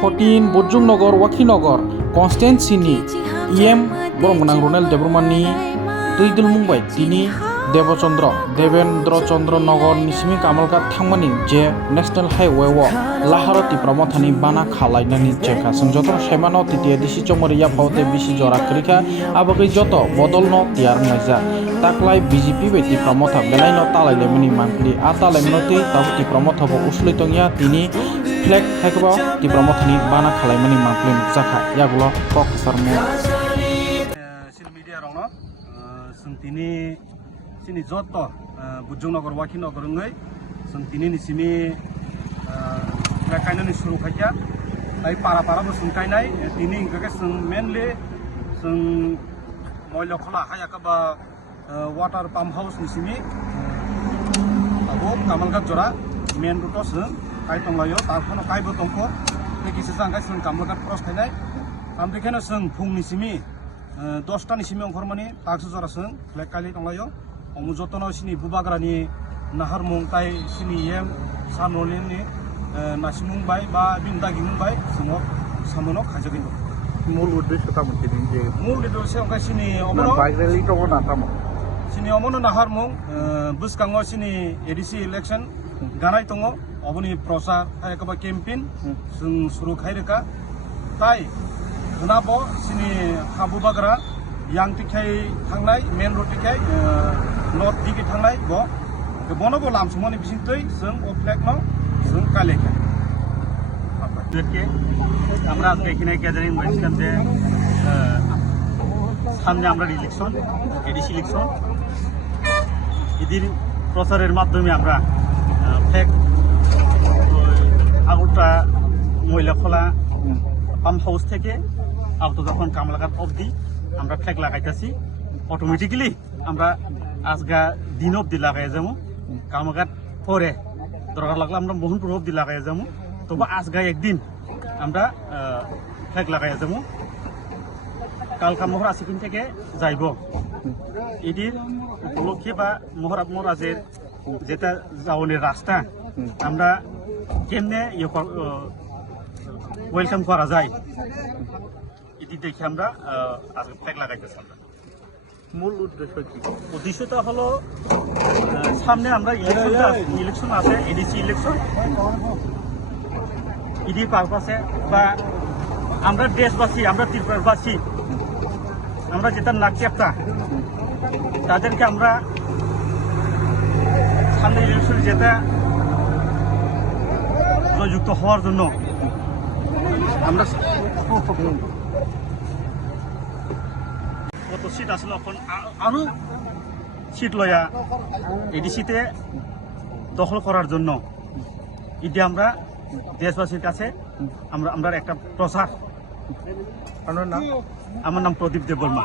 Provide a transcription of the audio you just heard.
14 Bojongnogo Wakhinogor Constantini EM Boromnang Ronel Debrumani Tuidul Mumbai Tini Devendra Chandra Nogor Nisimi Kamalka Thamani Je National Highway Walk Laharoti Promothani Bana Khalainani Jeka Sanjotor Shemano Titia Disi Chomoria Paute Bisi Jora Krika Abagi Joto Bodolno Tiar Maja Taklai BJP Beti Promotha Belaino Talai Lemini Mangli Ata Lemnoti Tabuti Promotha Bo Uslitongya Tini Flag Hekbo Ti Promothani Bana Khalaimani Mangli Jaka Yagulo Kok Sarmu Media Rono Santini Sini Joto Bojongnogo Wakhinogor ngai Santini Nisimi Kainani Suru Khaja Tai Para Bo Sungkainai Tini Ingkake Sung mainly Sung Moilo Khola Hayakaba Water Pump House Nisimi Abo Kamalgat Jora Main Route Sung Kai Tonglayo Tarphono Kai Bo Tongko Nekisi Sangkai Sung Kamalgat Cross Kainai Amdekena Sung Phung Nisimi 10টা নিসিমি অংখরমানি তাকসু জরাসং ফ্লেকালি টংলাयो অমুজতন সিনি বুবাগ্রানি নাহার মুংতাই সিনি M সানলিনি নাসিমুংবাই বা বিন্দাগিমুংবাই সিনো সামনো খাজगिन মূল উদ্দেশ্যটা মতে দিন যে মূল উদ্দেশ্য অংকা সিনি অমনো বাইরেলি Togo নাতাম সিনি অমনো নাহার মুং বুসকাঙ্গ সিনি ADC election Ganai তঙ্গ অবনি প্রচার একবা ক্যাম্পেইন जों শুরু খাইরেকা তাই Kenapa sini Habu Bagra yang tikai tanglai main road tikai north tikai tanglai bo kebono bo lam semua ni bising tui seng oplek no seng kale kan. Jadi, আমরা এখানে gathering করেছিলাম যে সামনে আমরা ইলেকশন এডিসি ইলেকশন এদের প্রচারের মাধ্যমে আমরা ফেক আগরটা মহিলা খোলা পাম্প হাউস থেকে আউটো যখন কামলাঘাট অবধি আমরা ফ্ল্যাগ লাগাইতেছি অটোমেটিক্যালি আমরা আজগা দিন অবধি লাগাই যাবো কামলাঘাট পরে দরকার লাগলে আমরা মোহনপুর অবধি লাগাই যাবো তবু আজগা একদিন আমরা ফ্ল্যাগ লাগাই যাবো কালকা মহড়া সিকিম থেকে যাইব এটির উপলক্ষে বা মহারাজের যেটা যাওয়ানের রাস্তা আমরা কেমনে ওয়েলকাম করা যায় এটি দেখে আমরা আজকে ফ্ল্যাগ লাগাইতেছি আমরা মূল উদ্দেশ্য কি উদ্দেশ্যটা হলো সামনে আমরা ইলেকশন আছে এডিসি ইলেকশন ইডি পারপাসে বা আমরা দেশবাসী আমরা ত্রিপুরাবাসী আমরা যেটা নাকচাপ্তা তাদেরকে আমরা সামনে ইলেকশনে যেটা যুক্ত হওয়ার জন্য আমরা কত সিট আসলে এখন আরো সিট লয়া এডিসিতে দখল করার জন্য এটি আমরা দেশবাসীর কাছে আমরা একটা প্রচার আমার নাম প্রদীপ দেববর্মা